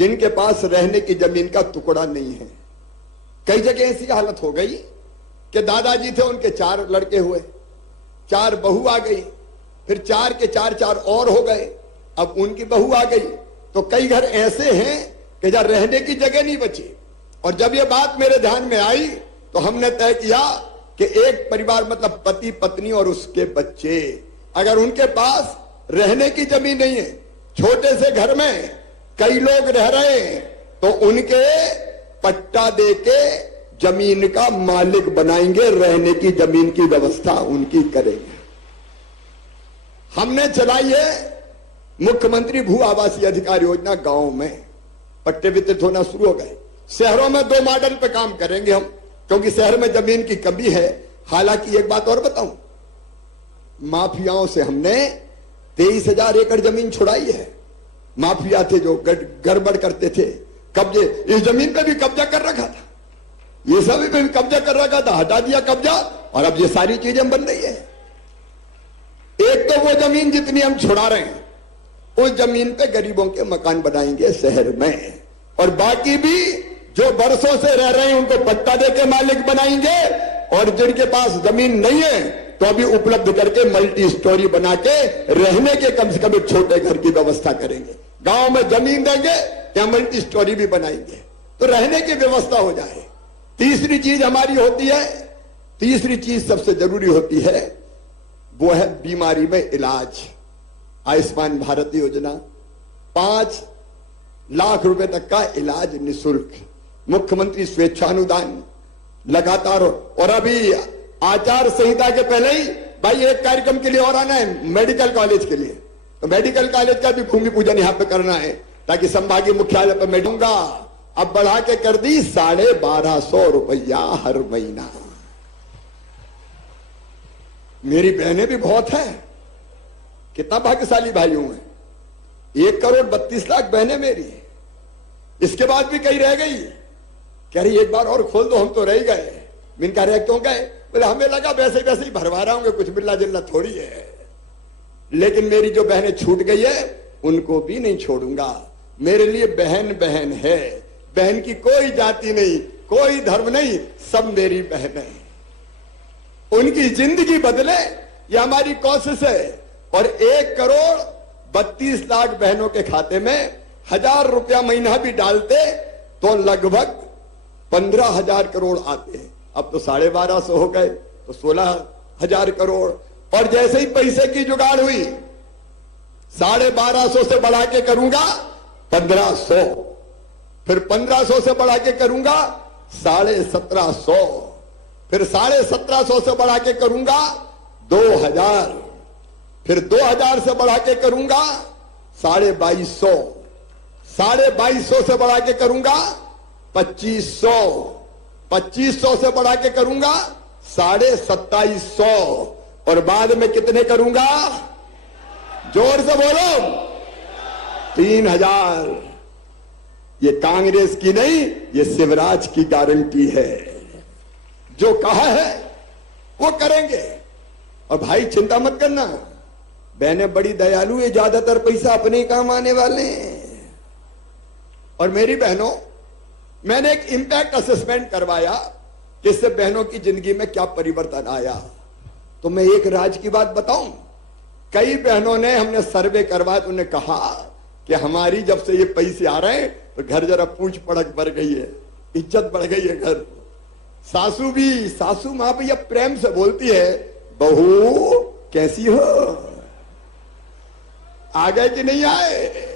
जिनके पास रहने की जमीन का टुकड़ा नहीं है। कई जगह ऐसी हालत हो गई कि दादाजी थे, उनके 4 लड़के हुए, 4 बहू आ गई, फिर 4 के 4 और हो गए, अब उनकी बहू आ गई। तो कई घर ऐसे हैं कि जहां रहने की जगह नहीं बची। और जब ये बात मेरे ध्यान में आई तो हमने तय किया कि एक परिवार मतलब पति पत्नी और उसके बच्चे, अगर उनके पास रहने की जमीन नहीं है, छोटे से घर में कई लोग रह रहे हैं, तो उनके पट्टा देके जमीन का मालिक बनाएंगे, रहने की जमीन की व्यवस्था उनकी करेंगे। हमने चलाई है मुख्यमंत्री भू आवासीय अधिकार योजना। गांव में पट्टे वितरित होना शुरू हो गए। शहरों में 2 मॉडल पे काम करेंगे हम, क्योंकि शहर में जमीन की कमी है। हालांकि एक बात और बताऊं, माफियाओं से हमने 23,000 एकड़ जमीन छुड़ाई है। माफिया थे जो गड़बड़ करते थे, कब्जे, इस जमीन पे भी कब्जा कर रखा था, ये सभी पे भी कब्जा कर रखा था, हटा दिया कब्जा, और अब ये सारी चीजें बन रही है। एक तो वो जमीन जितनी हम छुड़ा रहे हैं, उस जमीन पे गरीबों के मकान बनाएंगे शहर में, और बाकी भी जो बरसों से रह रहे हैं उनको पट्टा देके मालिक बनाएंगे, और जिनके पास जमीन नहीं है तो अभी उपलब्ध करके मल्टी स्टोरी बना के रहने के कम से कम एक छोटे घर की व्यवस्था करेंगे। गांव में जमीन देंगे या मल्टी स्टोरी भी बनाएंगे, तो रहने की व्यवस्था हो जाए। तीसरी चीज हमारी होती है, तीसरी चीज सबसे जरूरी होती है, वो है बीमारी में इलाज। आयुष्मान भारत योजना, 5 लाख रुपए तक का इलाज निःशुल्क, मुख्यमंत्री स्वेच्छानुदान लगातार। और अभी आचार संहिता के पहले ही भाई एक कार्यक्रम के लिए और आना है, मेडिकल कॉलेज के लिए, तो मेडिकल कॉलेज का भी भूमि पूजन यहां पे करना है, ताकि संभागीय मुख्यालय पर मैं दूंगा। अब बढ़ा के कर दी 1250 रुपया हर महीना। मेरी बहनें भी बहुत है, कितना भाग्यशाली भाई हूं मैं, 1,32,00,000 बहनें मेरी। इसके बाद भी कई रह गई, कह रही एक बार और खोल दो, हम तो रह गए। मैंने कहा क्यों गए? बोले हमें लगा वैसे वैसे ही भरवा रहा हूं, कुछ मिलना जुलना थोड़ी है। लेकिन मेरी जो बहनें छूट गई है उनको भी नहीं छोड़ूंगा। मेरे लिए बहन बहन है, बहन की कोई जाति नहीं, कोई धर्म नहीं, सब मेरी बहन है। उनकी जिंदगी बदले ये हमारी कोशिश है। और 1,32,00,000 बहनों के खाते में 1,000 रुपया महीना भी डालते तो लगभग 15,000 करोड़ आते हैं। अब तो 1250 हो गए, तो 16,000 करोड़। और जैसे ही पैसे की जुगाड़ हुई, 1250 से बढ़ा के करूंगा 1,500, फिर 1,500 से बढ़ा के करूंगा 1,750, फिर 1,750 से बढ़ा के करूंगा 2,000, फिर 2,000 से बढ़ा के करूंगा 2,250, 2,250 से बढ़ा के करूंगा 2,500, 2,500 से बढ़ा के करूंगा 2,750, और बाद में कितने करूंगा? जोर से बोलो, 3,000। ये कांग्रेस की नहीं, ये शिवराज की गारंटी है। जो कहा है वो करेंगे। और भाई चिंता मत करना, बहनें बड़ी दयालु है, ज्यादातर पैसा अपने काम आने वाले हैं। और मेरी बहनों, मैंने एक इंपैक्ट असेसमेंट करवाया कि इससे बहनों की जिंदगी में क्या परिवर्तन आया। तो मैं एक राज की बात बताऊं, कई बहनों ने, हमने सर्वे करवाया तो उन्होंने कहा कि हमारी जब से ये पैसे आ रहे हैं तो घर जरा पूछ पड़क बढ़ गई है, इज्जत बढ़ गई है घर। सासू भी, सासू मां भी अब प्रेम से बोलती है, बहू कैसी हो, आ गए कि नहीं आए।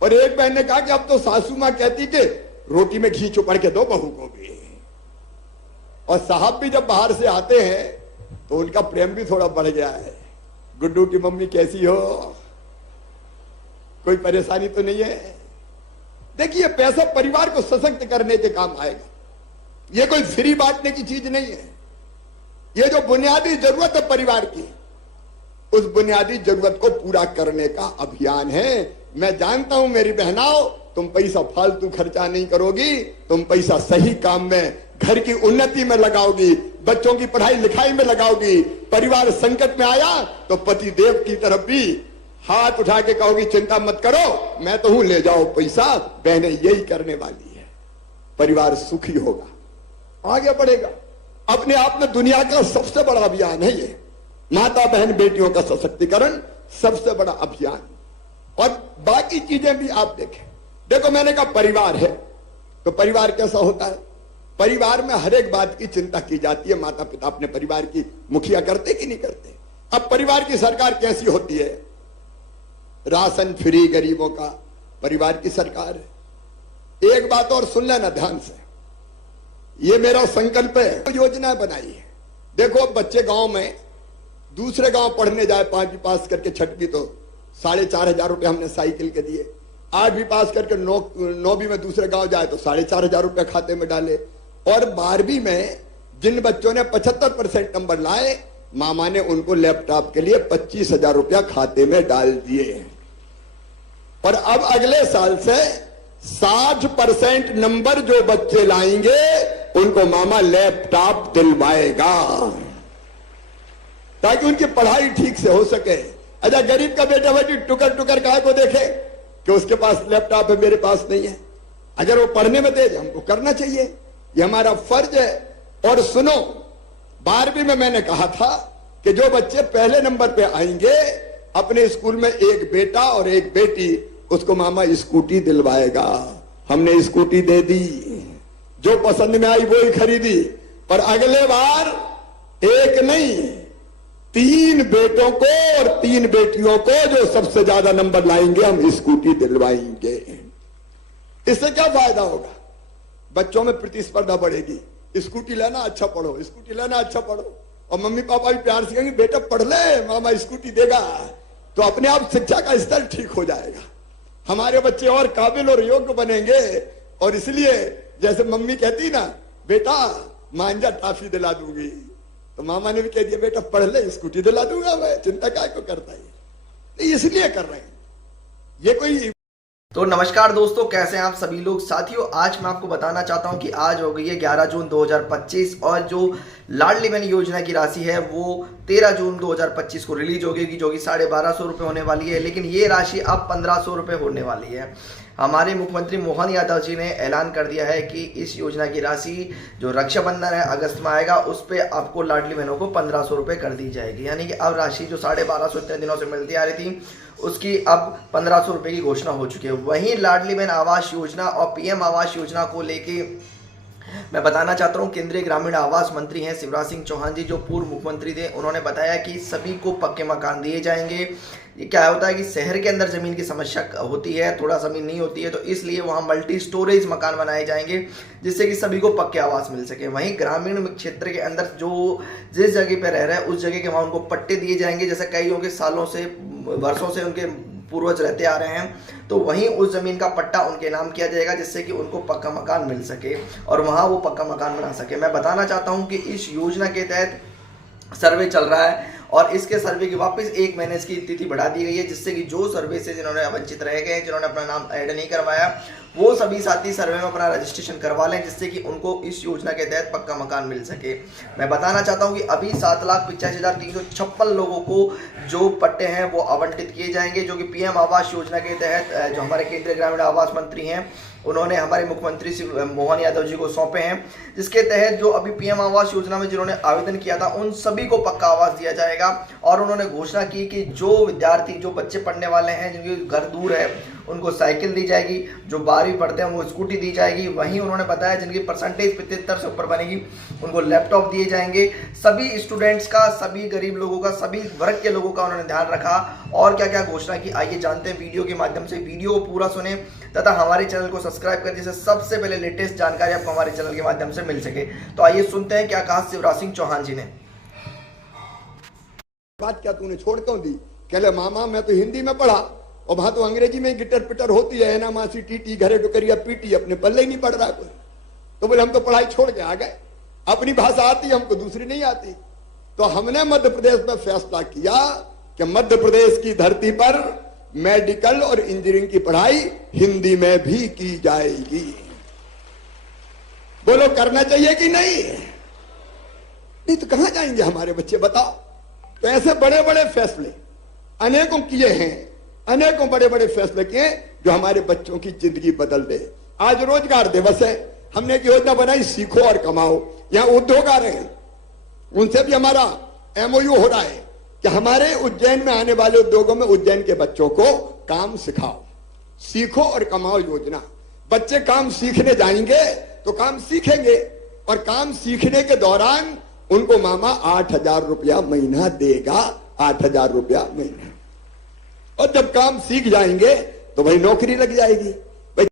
और एक बहन ने कहा कि अब तो सासू मां कहती कि रोटी में घी चुपड़ के दो बहू को भी। और साहब भी जब बाहर से आते हैं तो उनका प्रेम भी थोड़ा बढ़ गया है, गुड्डू की मम्मी कैसी हो, कोई परेशानी तो नहीं है। देखिए, पैसा परिवार को सशक्त करने के काम आएगा, ये कोई फ्री बांटने की चीज नहीं है। ये जो बुनियादी जरूरत है परिवार की, उस बुनियादी जरूरत को पूरा करने का अभियान है। मैं जानता हूं मेरी बहनाओं, तुम पैसा फालतू खर्चा नहीं करोगी, तुम पैसा सही काम में, घर की उन्नति में लगाओगी, बच्चों की पढ़ाई लिखाई में लगाओगी। परिवार संकट में आया तो पति देव की तरफ भी हाथ उठा के कहोगी चिंता मत करो, मैं तो हूं, ले जाओ पैसा, बहनें यही करने वाली है। परिवार सुखी होगा, आगे बढ़ेगा। अपने आप में दुनिया का सबसे बड़ा अभियान है ये, माता बहन बेटियों का सशक्तिकरण सबसे बड़ा अभियान। और बाकी चीजें भी आप देखें। देखो, मैंने कहा परिवार है, तो परिवार कैसा होता है? परिवार में हर एक बात की चिंता की जाती है। माता पिता अपने परिवार की मुखिया करते कि नहीं करते? अब परिवार की सरकार कैसी होती है? राशन फ्री गरीबों का परिवार की सरकार है। एक बात और सुन लेना ध्यान से, ये मेरा संकल्प है, योजना बनाई है। देखो, बच्चे गांव में दूसरे गांव पढ़ने जाए, 5वीं पास करके 6वीं, तो 4,500 रुपये हमने साइकिल के दिए। 8वीं पास करके 9वीं में दूसरे गांव जाए तो 4,500 रुपये खाते में डाले। और 12वीं में जिन बच्चों ने 75% नंबर लाए, मामा ने उनको लैपटॉप के लिए 25,000 रुपया खाते में डाल दिए। और अब अगले साल से 60% नंबर जो बच्चे लाएंगे उनको मामा लैपटॉप दिलवाएगा, ताकि उनकी पढ़ाई ठीक से हो सके। अच्छा, गरीब का बेटा बेटी टुकर टुकर काहे को देखे कि उसके पास लैपटॉप है, मेरे पास नहीं है। अगर वो पढ़ने में तेज, हमको करना चाहिए, ये हमारा फर्ज है। और सुनो, 12वीं में मैंने कहा था कि जो बच्चे पहले नंबर पे आएंगे, अपने स्कूल में एक बेटा और एक बेटी, उसको मामा स्कूटी दिलवाएगा। हमने स्कूटी दे दी, जो पसंद में आई वो ही खरीदी। पर अगले बार एक नहीं, 3 बेटों को और 3 बेटियों को जो सबसे ज्यादा नंबर लाएंगे, हम स्कूटी दिलवाएंगे। इससे क्या फायदा होगा? बच्चों में प्रतिस्पर्धा बढ़ेगी। स्कूटी लेना, अच्छा पढ़ो, स्कूटी लेना, अच्छा पढ़ो। और मम्मी पापा भी प्यार से कहेंगे, बेटा पढ़ ले, मामा स्कूटी देगा। तो अपने आप शिक्षा का स्तर ठीक हो जाएगा, हमारे बच्चे और काबिल और योग्य बनेंगे। और इसलिए जैसे मम्मी कहती ना, बेटा मांझा टॉफी दिला दूंगी, तो मामा ने भी कह दिया, बेटा पढ़ ले, स्कूटी दिला दूंगा मैं, चिंता क्या को करता है। तो इसलिए कर रहे हैं ये कोई। तो नमस्कार दोस्तों, कैसे हैं आप सभी लोग। साथियों, आज मैं आपको बताना चाहता हूं कि आज हो गई है 11 जून 2025 और जो लाडली बहन योजना की राशि है वो 13 जून 2025 को रिलीज होगी, जो कि 1250 रुपये होने वाली है। लेकिन ये राशि अब 1500 रुपये होने वाली है। हमारे मुख्यमंत्री मोहन यादव जी ने ऐलान कर दिया है कि इस योजना की राशि जो रक्षाबंधन है अगस्त में आएगा, उस पर आपको लाडली बहनों को 1500 रुपये कर दी जाएगी। यानी कि अब राशि जो 1250 इतने दिनों से मिलती आ रही थी, उसकी अब 1500 रुपये की घोषणा हो चुकी है। वहीं लाडली बहन आवास योजना और पीएम आवास योजना को लेके मैं बताना चाहता हूँ, केंद्रीय ग्रामीण आवास मंत्री हैं शिवराज सिंह चौहान जी, जो पूर्व मुख्यमंत्री थे, उन्होंने बताया कि सभी को पक्के मकान दिए जाएंगे। ये क्या होता है कि शहर के अंदर ज़मीन की समस्या होती है, थोड़ा ज़मीन नहीं होती है, तो इसलिए वहाँ मल्टी स्टोरेज मकान बनाए जाएंगे, जिससे कि सभी को पक्के आवास मिल सके। वहीं ग्रामीण क्षेत्र के अंदर जो जिस जगह पर रह रहे हैं, उस जगह के वहाँ उनको पट्टे दिए जाएंगे। जैसे कईयों के सालों से, वर्षों से उनके पूर्वज रहते आ रहे हैं, तो वहीं उस जमीन का पट्टा उनके नाम किया जाएगा, जिससे कि उनको पक्का मकान मिल सके और वहां वो पक्का मकान बना सके। मैं बताना चाहता हूं कि इस योजना के तहत सर्वे चल रहा है और इसके सर्वे की वापस 1 महीने की तिथि बढ़ा दी गई है, जिससे कि जो सर्वे से जिन्होंने वंचित रह गए, जिन्होंने अपना नाम ऐड नहीं करवाया, वो सभी साथी सर्वे में अपना रजिस्ट्रेशन करवा लें, जिससे कि उनको इस योजना के तहत पक्का मकान मिल सके। मैं बताना चाहता हूं कि अभी 7,85,356 लोगों को जो पट्टे हैं वो आवंटित किए जाएंगे, जो कि पीएम आवास योजना के तहत जो हमारे केंद्रीय ग्रामीण आवास मंत्री हैं, उन्होंने हमारे मुख्यमंत्री मोहन यादव जी को सौंपे हैं, जिसके तहत जो अभी पीएम आवास योजना में जिन्होंने आवेदन किया था, उन सभी को पक्का आवास दिया जाएगा। और उन्होंने घोषणा की कि जो विद्यार्थी, जो बच्चे पढ़ने वाले हैं, जिनके घर दूर है, उनको साइकिल दी जाएगी, जो 12वीं पढ़ते हैं वो स्कूटी दी जाएगी। वहीं उन्होंने बताया जिनकी परसेंटेज 75 से ऊपर बनेगी, उनको लैपटॉप दिए जाएंगे। सभी स्टूडेंट्स का, सभी गरीब लोगों का, सभी वर्ग के लोगों का उन्होंने ध्यान रखा। और क्या क्या घोषणा की, आइए जानते हैं वीडियो के माध्यम से। वीडियो को पूरा सुने तथा हमारे चैनल को सब्सक्राइब कर, जिससे सबसे पहले लेटेस्ट जानकारी आपको हमारे चैनल के माध्यम से मिल सके। तो आइए सुनते हैं क्या कहा शिवराज सिंह चौहान जी ने। बात क्या तूने छोड़ क्यों दी? कहले मामा मैं तो हिंदी में पढ़ा और वहां तो अंग्रेजी में गिटर पिटर होती है ना, मासी टीटी घरे टुकरिया पीटी, अपने पल्ले ही नहीं पढ़ रहा कोई। तो बोले हम तो पढ़ाई छोड़ के आ गए, अपनी भाषा आती, हमको दूसरी नहीं आती। तो हमने मध्य प्रदेश में फैसला किया कि मध्य प्रदेश की धरती पर मेडिकल और इंजीनियरिंग की पढ़ाई हिंदी में भी की जाएगी। बोलो करना चाहिए कि नहीं? नहीं तो कहां जाएंगे हमारे बच्चे, बताओ। तो ऐसे बड़े बड़े फैसले अनेकों किए हैं अनेकों बड़े बड़े फैसले किए जो हमारे बच्चों की जिंदगी बदल दे। आज रोजगार दिवस है, हमने एक योजना बनाई सीखो और कमाओ। यहां उद्योग आ रहे हैं, उनसे भी हमारा एमओयू हो रहा है कि हमारे उज्जैन में आने वाले उद्योगों में उज्जैन के बच्चों को काम सिखाओ। सीखो और कमाओ योजना, बच्चे काम सीखने जाएंगे तो काम सीखेंगे और काम सीखने के दौरान उनको मामा 8,000 रुपया महीना देगा, 8,000 रुपया महीना। और जब काम सीख जाएंगे तो भाई नौकरी लग जाएगी।